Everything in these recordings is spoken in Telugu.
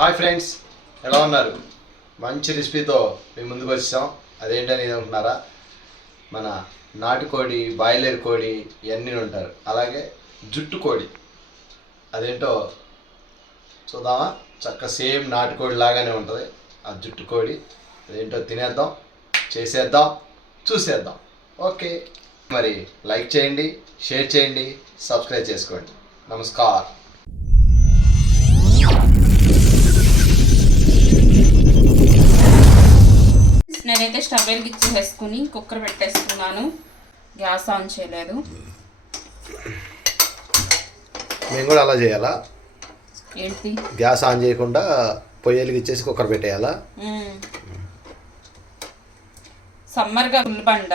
హాయ్ ఫ్రెండ్స్, ఎలా ఉన్నారు? మంచి రెసిపీతో మేము ముందుకు వచ్చాం. అదేంటని అనుకుంటున్నారా? మన నాటుకోడి, బాయిలర్ కోడి ఇవన్నీ ఉంటారు. అలాగే జుట్టు కోడి అదేంటో చూద్దామా? చక్క సేమ్ నాటుకోడి లాగానే ఉంటుంది ఆ జుట్టు కోడి. అదేంటో తినేద్దాం, చేసేద్దాం, చూసేద్దాం. ఓకే, మరి లైక్ చేయండి, షేర్ చేయండి, సబ్స్క్రైబ్ చేసుకోండి. నమస్కారం. నేనైతే స్టవ్ వెలిగించేసుకుని కుక్కర్ పెట్టేసుకున్నాను. గ్యాస్ ఆన్ చేయలేదు. మేము కూడా అలా చేయాలా? ఏంటి, గ్యాస్ ఆన్ చేయకుండా పొయ్యి వెలిగించేసి కుక్కర్ పెట్టేయాలా? సమ్మర్గా ఫుల్ బండ,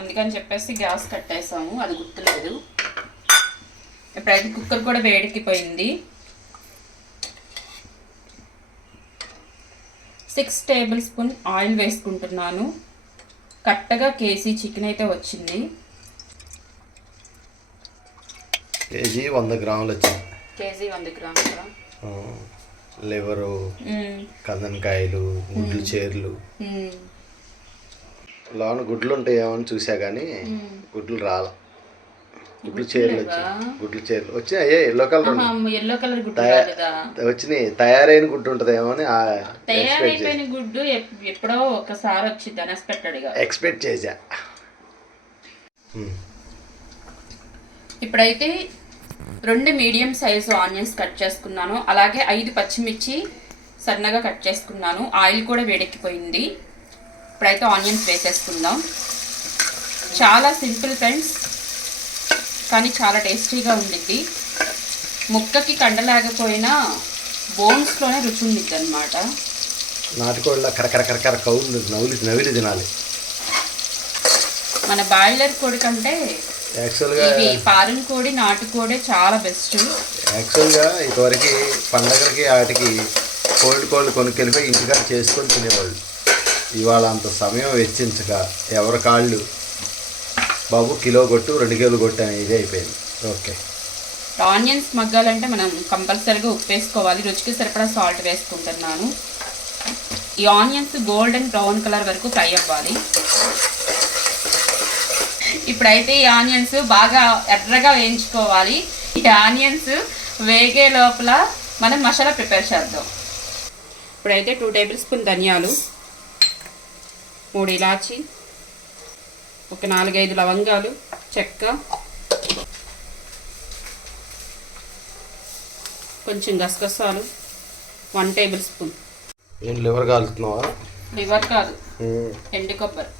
అందుకని చెప్పేసి గ్యాస్ కట్టేసాము. అది గుర్తులేదు. ఇప్పుడైతే కుక్కర్ కూడా వేడెక్కిపోయింది. 6 టేబుల్ స్పూన్ ఆయిల్ వేసుకుంటున్నాను. కరెక్ట్గా కేజీ చికెన్ అయితే వచ్చింది. కేజీ 100 గ్రాములు వచ్చింది. కేజీ 100 గ్రాములు. లివరు, కదనకాయలు, గుడ్లు చేర్లు. లోన గుడ్లు ఉంటాయేమో అని చూసా కానీ గుడ్లు రాల. గుడ్లు చేర్లు వచ్చాయి. గుడ్లు చేర్లు వచ్చాయి. ఎల్లో కలర్ వచ్చినాయి. తయారైన గుడ్డు ఉంటుందేమో అని తయారైపోయిన గుడ్డు ఎప్పుడో ఒకసారి వచ్చింది అన్ఎక్స్పెక్టెడ్గా ఎక్స్పెక్ట్ చేశా. ఇప్పుడైతే 2 మీడియం సైజు ఆనియన్స్ కట్ చేసుకున్నాను. అలాగే 5 పచ్చిమిర్చి సన్నగా కట్ చేసుకున్నాను. ఆయిల్ కూడా వేడెక్కిపోయింది. ఇప్పుడైతే ఆనియన్స్ వేసేసుకుందాం. చాలా సింపుల్ ఫ్రెండ్స్, కానీ చాలా టేస్టీగా ఉండిద్ది. ముక్కకి కండలేకపోయినా బోన్స్లోనే రుచి ఉండిద్ది అనమాట. నాటుకోళ్ళ కరకర కౌలు నవిలి తినాలి. మన బాయిలర్ కోడి కంటే యాక్చువల్గా పారం కోడి, నాటుకోడి చాలా బెస్ట్. యాక్చువల్గా ఇంతవరకు పండగలకి వాటికి కోళ్ళు కొనుక్కెళ్ళిపోయి ఇంటికాడ చేసుకొని తినేవాళ్ళు. ఇవాళ అంత సమయం వెచ్చించక ఎవరి కాళ్ళు బాబు కిలో కొట్టు 2 కిలోలు కొట్టు అనేది అయిపోయింది. ఓకే, ఆనియన్స్ మగ్గాలంటే మనం కంపల్సరీగా ఉప్పు వేసుకోవాలి. రుచికి సరిపడా సాల్ట్ వేసుకుంటున్నాను. ఈ ఆనియన్స్ గోల్డెన్ బ్రౌన్ కలర్ వరకు ఫ్రై అవ్వాలి. ఇప్పుడైతే ఈ ఆనియన్స్ బాగా ఎర్రగా వేయించుకోవాలి. ఈ ఆనియన్స్ వేగే లోపల మనం మసాలా ప్రిపేర్ చేద్దాం. ఇప్పుడైతే 2 టేబుల్ స్పూన్ ధనియాలు, 3 ఇలాచి, ఒక 4-5 లవంగాలు, చెక్క, కొంచెం గసగసాలు, 1 టేబుల్ స్పూన్. లివర్ కాలుతున్నావా? లివర్ కాదు, ఎండు కొబ్బరి.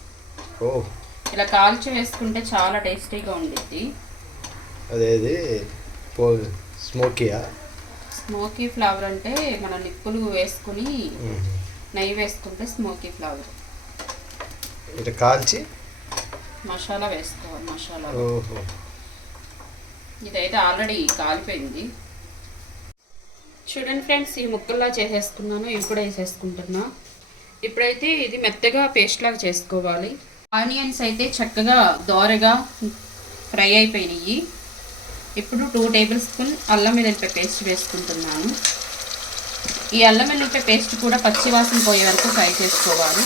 ఇలా కాల్చి వేసుకుంటే చాలా టేస్టీగా ఉండిద్ది. అదేది స్మోకీయా? స్మోకీ ఫ్లేవర్ అంటే మన నిప్పులు వేసుకుని నెయ్యి వేసుకుంటే స్మోకీ ఫ్లేవర్. ఇట్లా కాల్చి మసాలా వేసుకోవాలి. మసాలా ఇదైతే ఆల్రెడీ కాలిపోయింది. చూడండి ఫ్రెండ్స్, ఈ ముక్కల్లా చేసేసుకున్నాను. ఇవి కూడా వేసేసుకుంటున్నా. ఇప్పుడైతే ఇది మెత్తగా పేస్ట్ లాగా చేసుకోవాలి. ఆనియన్స్ అయితే చక్కగా దోరగా ఫ్రై అయిపోయినాయి. ఇప్పుడు 2 టేబుల్ స్పూన్ అల్లం వెల్లుల్లిపాయ పేస్ట్ వేసుకుంటున్నాను. ఈ అల్లం వెల్లుల్లిపాయ పేస్ట్ కూడా పచ్చివాసన పోయే వరకు ఫ్రై చేసుకోవాలి.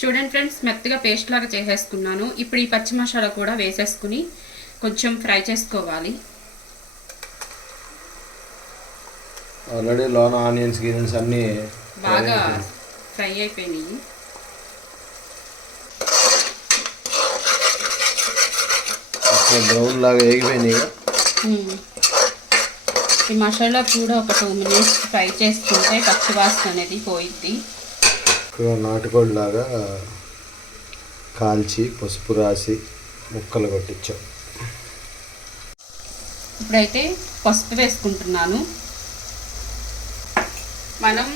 చూడండి ఫ్రెండ్స్, మెత్తగా పేస్ట్ లాగా చేసేసుకున్నాను. ఇప్పుడు ఈ పచ్చి మసాలా కూడా వేసేసుకుని కొంచెం ఫ్రై చేసుకోవాలి. ఆల్రెడీ లోన ఆనియన్స్ గిరియన్స్ అన్నీ బాగా ఫ్రై అయిపోయినాయి. బ్రౌన్ లాగా వేగిపోయినాయి. ఈ మసాలా కూడా ఒక 2 మినిట్స్ ఫ్రై చేసుకుంటే పచ్చివాసన అనేది పోయిద్ది. నాటుకోడి లాగా కాల్చి పసుపు రాసి ముక్కలు కొట్టించాం. ఇప్పుడైతే పసుపు వేసుకుంటున్నాను. మనం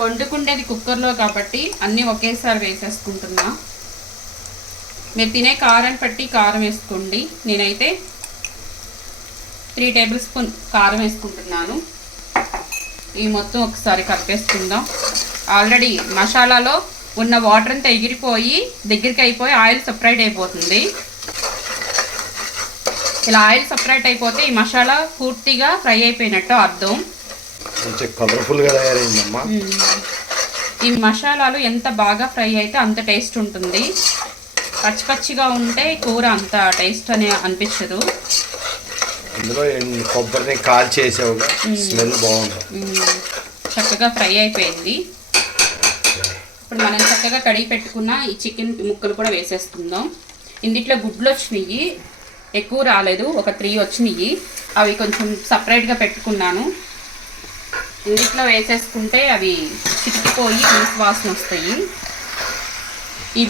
వండుకుండేది కుక్కర్లో కాబట్టి అన్నీ ఒకేసారి వేసేసుకుంటున్నా. మీరు తినే కారం పట్టి కారం వేసుకోండి. నేనైతే 3 టేబుల్ స్పూన్ కారం వేసుకుంటున్నాను. ఇవి మొత్తం ఒకసారి కలిపేసుకుందాం. ఆల్రెడీ మసాలాలో ఉన్న వాటర్ అంతా ఎగిరిపోయి దగ్గరికి అయిపోయి ఆయిల్ సపరేట్ అయిపోతుంది. ఇలా ఆయిల్ సపరేట్ అయిపోతే ఈ మసాలా పూర్తిగా ఫ్రై అయిపోయినట్టు అర్థం. మంచి కలర్ఫుల్గా తయారైందమ్మా. ఈ మసాలాలు ఎంత బాగా ఫ్రై అయితే అంత టేస్ట్ ఉంటుంది. పచ్చి పచ్చిగా ఉంటే కూర అంత టేస్ట్ అని అనిపించదు. అందులో కొబ్బరిని కాల్చేసావుగా, స్మెల్ బాగుంది. చక్కగా ఫ్రై అయిపోయింది. ఇప్పుడు మనం చక్కగా కడిగి పెట్టుకున్న ఈ చికెన్ ముక్కలు కూడా వేసేసుకుందాం. ఇందులో గుడ్లు వచ్చినాయి, ఎక్కువ రాలేదు, ఒక 3 వచ్చినాయి. అవి కొంచెం సపరేట్గా పెట్టుకున్నాను. ఇందులో వేసేసుకుంటే అవి చితికిపోయి నీసు వాసన వస్తాయి. ఈ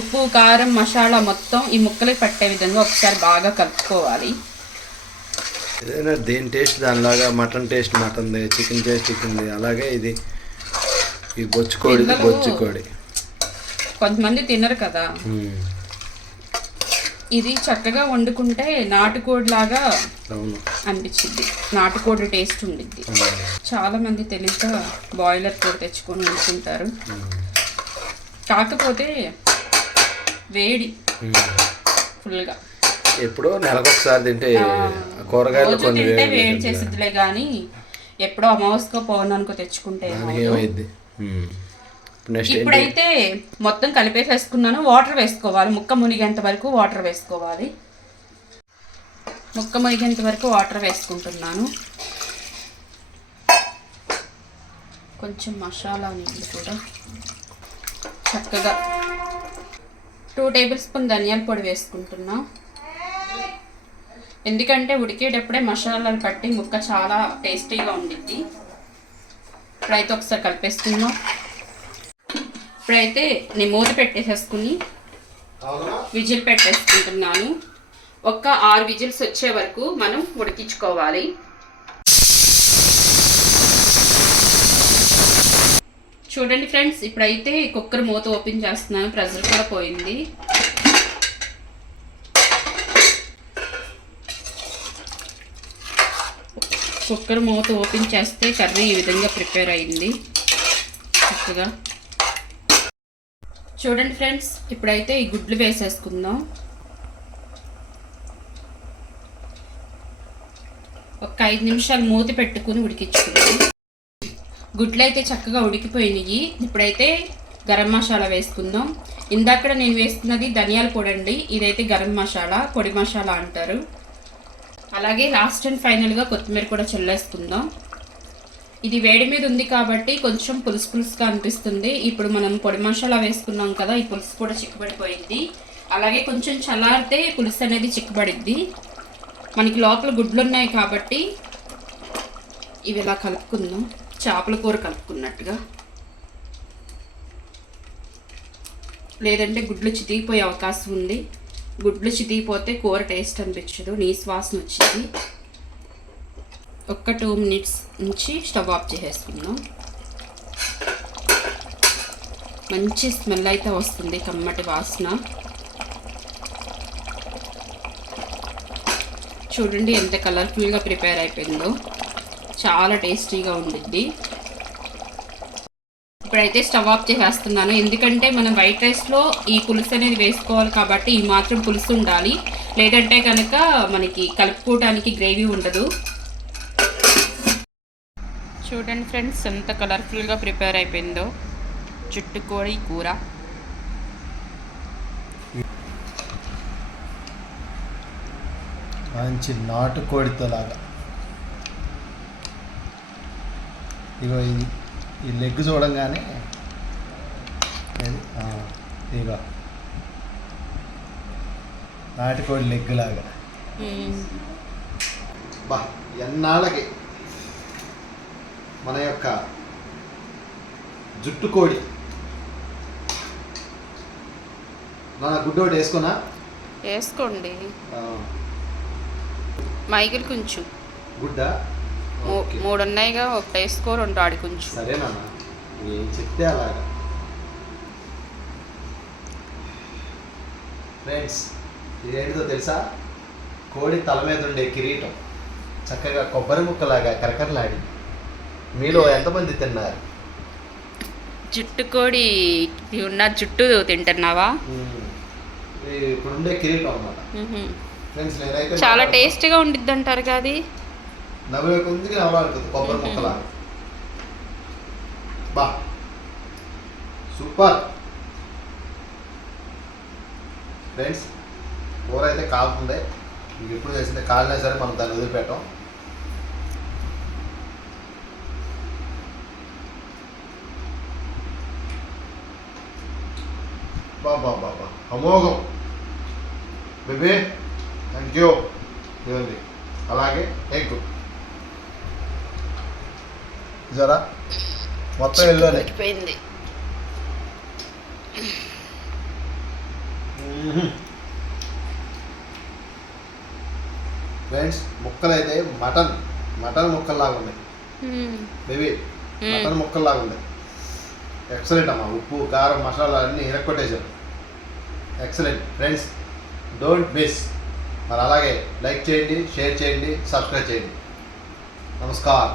ఉప్పు కారం మసాలా మొత్తం ఈ ముక్కలకి పట్టే విధంగా ఒకసారి బాగా కలుపుకోవాలి. ఏదైనా దేని టేస్ట్ దానిలాగా మటన్ టేస్ట్ మటన్ది, చికెన్ టేస్ట్ చికెన్ది, అలాగే ఇది ఈ బొచ్చుకోడి. కొంతమంది తినరు కదా, ఇది చక్కగా వండుకుంటే నాటుకోడి లాగా అనిపించింది. నాటుకోడి టేస్ట్ ఉండిద్ది. చాలా మంది తెలియక బాయిలర్ కోడి తెచ్చుకొని వండుకుంటారు. కాకపోతే వేడి ఫుల్గా ఎప్పుడో నెలకొకసారి తింటే కూరగాయలు కొన్ని వేడి చేసిద్దిలే కానీ ఎప్పుడో అమావాస్యకో పౌర్ణానికో తెచ్చుకుంటే ఇప్పుడైతే మొత్తం కలిపేసేసుకున్నాను. వాటర్ వేసుకోవాలి, ముక్క మునిగేంత వరకు వాటర్ వేసుకోవాలి. ముక్క మునిగేంత వరకు వాటర్ వేసుకుంటున్నాను. కొంచెం మసాలా నీళ్ళు కూడా చక్కగా 2 టేబుల్ స్పూన్ ధనియాల పొడి వేసుకుంటున్నా. ఎందుకంటే ఉడికేటప్పుడే మసాలాలు పట్టి ముక్క చాలా టేస్టీగా ఉండిద్ది. ఇప్పుడైతే ఒకసారి కలిపేసుకుందాం. ఇప్పుడైతే నేను మూత పెట్టేసేసుకుని విజిల్ పెట్టేసుకుంటున్నాను. ఒక 6 విజిల్స్ వచ్చే వరకు మనం ఉడికించుకోవాలి. చూడండి ఫ్రెండ్స్, ఇప్పుడైతే కుక్కర్ మూత ఓపెన్ చేస్తున్నాను. ప్రెషర్ కూడా పోయింది. కుక్కర్ మూత ఓపెన్ చేస్తే కర్రీ ఈ విధంగా ప్రిపేర్ అయింది చక్కగా. చూడండి ఫ్రెండ్స్, ఇప్పుడైతే ఈ గుడ్లు వేసేసుకుందాం. ఒక 5 నిమిషాలు మూత పెట్టుకుని ఉడికించుకుందాం. గుడ్లు అయితే చక్కగా ఉడికిపోయినాయి. ఇప్పుడైతే గరం మసాలా వేసుకుందాం. ఇందాక నేను వేసుకున్నది ధనియాల పొడి అండి, ఇదైతే గరం మసాలా, పొడి మసాలా అంటారు. అలాగే లాస్ట్ అండ్ ఫైనల్గా కొత్తిమీర కూడా చల్లేసుకుందాం. ఇది వేడి మీద ఉంది కాబట్టి కొంచెం పులుసు పులుసుగా అనిపిస్తుంది. ఇప్పుడు మనం పొడి మసాలా వేసుకున్నాం కదా, ఈ పులుసు కూడా చిక్కబడిపోయింది. అలాగే కొంచెం చల్లారితే పులుసు అనేది చిక్కబడిద్ది. మనకి లోపల గుడ్లు ఉన్నాయి కాబట్టి ఇవి ఇలా కలుపుకుందాం, చేపల కూర కలుపుకున్నట్టుగా. లేదంటే గుడ్లు చితికిపోయే అవకాశం ఉంది. గుడ్లు చితికిపోతే కూర టేస్ట్ అనిపించదు, నీసు వాసన వచ్చింది. ఒక్క 2 మినిట్స్ నుంచి స్టవ్ ఆఫ్ చేసేసుకుందాం. మంచి స్మెల్ అయితే వస్తుంది, కమ్మటి వాసన. చూడండి ఎంత కలర్ఫుల్గా ప్రిపేర్ అయిపోయిందో, చాలా టేస్టీగా ఉండిద్ది. ఇప్పుడైతే స్టవ్ ఆఫ్ చేసేస్తున్నాను. ఎందుకంటే మనం వైట్ రైస్లో ఈ పులుసు అనేది వేసుకోవాలి కాబట్టి ఈ మాత్రం పులుసు ఉండాలి. లేదంటే కనుక మనకి కలుపుకోవడానికి గ్రేవీ ఉండదు. చూడండి ఫ్రెండ్స్, ఎంత కలర్ఫుల్గా ప్రిపేర్ అయిపోయిందో చుట్టుకోడి కూర. మంచి నాటుకోడితో లాగా. ఇగో ఈ లెగ్ చూడంగానే ఇగో నాటుకోడి లెగ్ లాగా. బా, ఎన్నాళ్ళకి మన యొక్క జుట్టుకోడి. నా గుడ్డోటి వేసుకున్నా, వేసుకోండి. మైగిల్ కొంచెం గుడ్డ 3 ఉన్నాయిగా, ఒకటి వేసుకో, 2 ఆడి కొంచెం. సరేనా, ఏం చెప్తే అలాగా. ఫ్రెండ్స్, ఇదేంటిదో తెలుసా? కోడి తల మీద ఉండే కిరీటం చక్కగా కొబ్బరి ముక్కలాగా కరకరలాడి. మీలో ఎంతమంది తిన్నారు? జుట్టుకోడి ఉన్న జుట్టు తింటున్నావా? ఇప్పుడు ఉండే కిరీటం అన్నమాట. ఫ్రెండ్స్ నేనైతే చాలా టేస్టీగా ఉండిద్ది అంటారు కదా అది. నవ్వే కొందికి నవ్వాలనుకుంది కొబ్బరి ముక్కలా. బా సూపర్ ఫ్రెండ్స్. కూర అయితే కాలుతుంది. మీకు ఎప్పుడు చేసిందే కాలినా సరే మనం దాన్ని వదిలిపెట్టాం. బాబా అమోఘం బేబీ. Thank you. ఇదండి అలాగే ఎగ్ జరా మొత్తం ఎల్లోనే. అయిపోయింది. ఫ్రెండ్స్ ముక్కలు అయితే మటన్ ముక్కల్లాగా ఉన్నాయి బేబీ. మటన్ ముక్కల్లాగా ఉన్నాయి. ఎక్సలెంట్ అమ్మా. ఉప్పు కారం మసాలా అన్నీ ఇరక్కొట్టేశారు. Excellent friends. Don't miss. మరి అలాగే లైక్ చేయండి, షేర్ చేయండి, సబ్స్క్రైబ్ చేయండి. నమస్కారం.